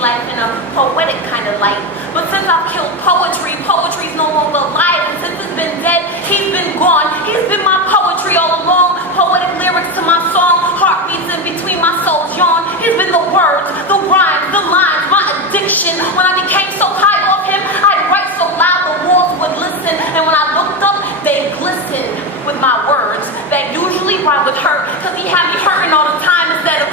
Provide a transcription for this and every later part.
life in a poetic kind of light. But since I've killed poetry, poetry's no longer alive. And since it's been dead, he's been gone. He's been my poetry all along. Poetic lyrics to my song, heartbeats in between my soul's yawn. He's been the words, the rhymes, the lines, my addiction. When I became so high off him, I'd write so loud the walls would listen. And when I looked up, they glistened with my words that usually rhyme with hurt. Cause he had me hurting all the time. Instead of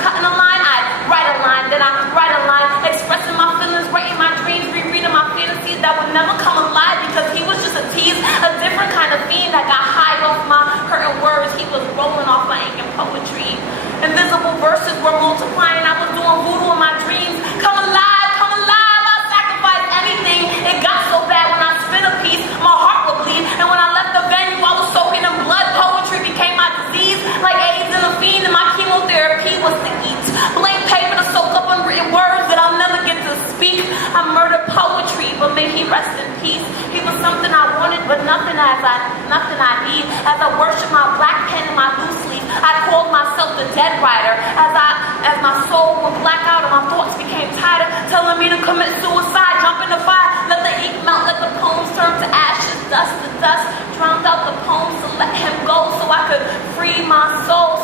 cutting a line, I'd write a line. Then I'd write a line, expressing my feelings, writing my dreams, rereading my fantasies that would never come alive. Because he was just a tease, a different kind of fiend that got high off my hurting words. He was rolling off my ink and poetry. Invisible verses were multiplying. I was doing voodoo in my dreams. Come alive, I'll sacrifice anything. It got so bad when I spit a piece, my heart would bleed. And when I left the venue, I was soaking in blood. Poetry became my disease, like AIDS and a fiend. And my chemotherapy was to eat. Blank paper to soak up unwritten words that I'll never get to speak. I murdered poetry, but may he rest in peace. He was something I wanted, but nothing I need. As I worship my black pen and my loose leaf, I called myself the dead writer. As my soul would black out and my thoughts became tighter, telling me to commit suicide, jump in the fire, let the ink melt, let the poems turn to ashes, dust to dust, drowned out the poems to let him go so I could free my soul,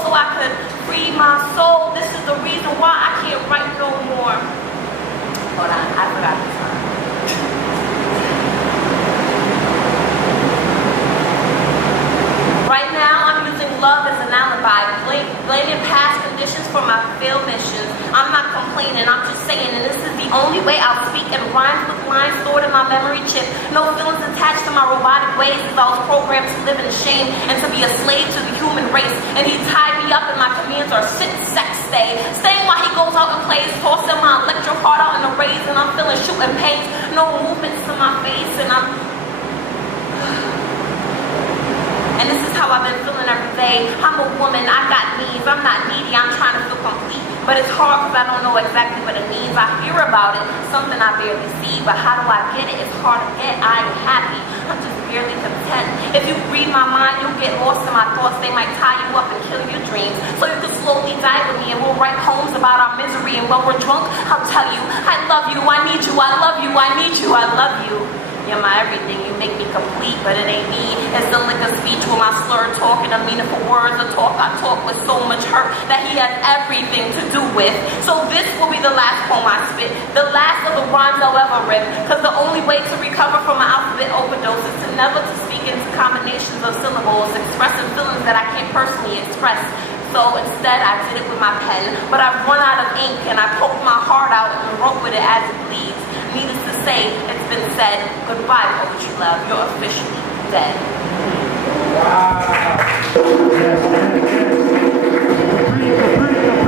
This is the reason why I can't write no more. Hold on, I forgot this one. Right now, I'm using love as an alibi, blaming past conditions for my failed missions. I'm not complaining, I'm just saying, and this is the only way I'll speak in rhymes with lines stored in my memory chip. No feelings attached to my robotic ways, as I was programmed to live in shame and to be a slave to the human race. And he tied me up and my commands are sit, sex, stay. Staying while he goes out and plays, tossing my electric heart out in the rays, and I'm feeling shooting pains, no movements to my face, and this is how I've been feeling every day. I'm a woman, I got needs, I'm not needy, I'm trying to feel complete. But it's hard because I don't know exactly what it means. I hear about it, something I barely see. But how do I get it? It's hard to get. I ain't happy, I'm just barely content. If you read my mind, you'll get lost in my thoughts. They might tie you up and kill your dreams. So you can slowly die with me and we'll write poems about our misery. And when we're drunk, I'll tell you, I love you, I need you, I love you, I need you, I love you. You're my everything, you make me complete, but it ain't me. It's the liquor speech with my slurred talk and the meaningful words of talk. I talk with so much hurt that he has everything to do with. So this will be the last poem I spit, the last of the rhymes I'll ever rip. Cause the only way to recover from an alphabet overdose is to never to speak into combinations of syllables, expressing feelings that I can't personally express. So instead I did it with my pen, but I've run out of ink and I poked my heart out and wrote with it as it bleeds. Needless to say, it's been said, goodbye, poetry love, you're officially dead. Wow. Yes, yes, yes.